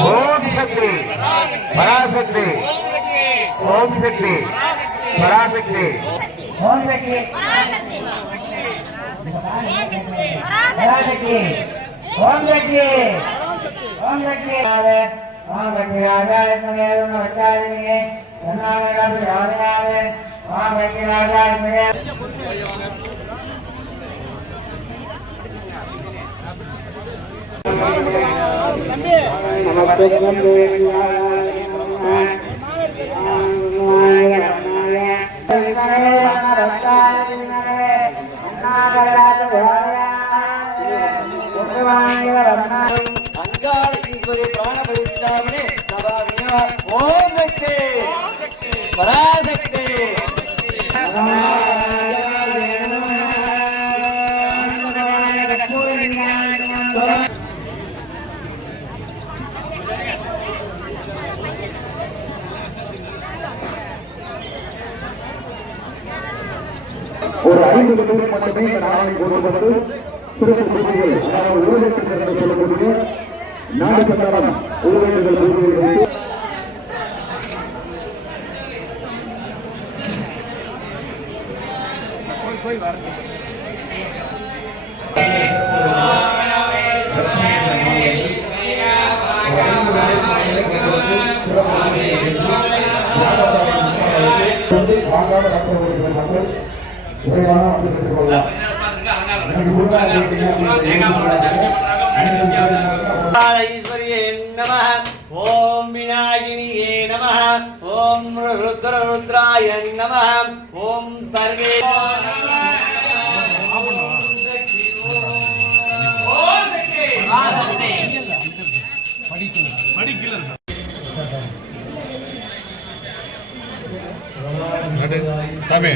ओम शक्ति पराशक्ति ओम शक्ति पराशक्ति ओम शक्ति पराशक्ति ओम शक्ति ओम शक्ति आवे ओम शक्ति आवे नमः नमस्कारिणे धन्यवाद आवे ओम शक्ति आवे ஒரு 50 பேர் மட்டுமே நாளை போடுவது சிறப்பு பூஜைகள் அதாவது ஊழலுக்கு சொல்லக்கூடிய நாடு சட்டம் ஊழல்கள் பூஜைகள் ओम विनायिनिये नमः ओम रुद्राय नमः ओम सर्वे Sampai.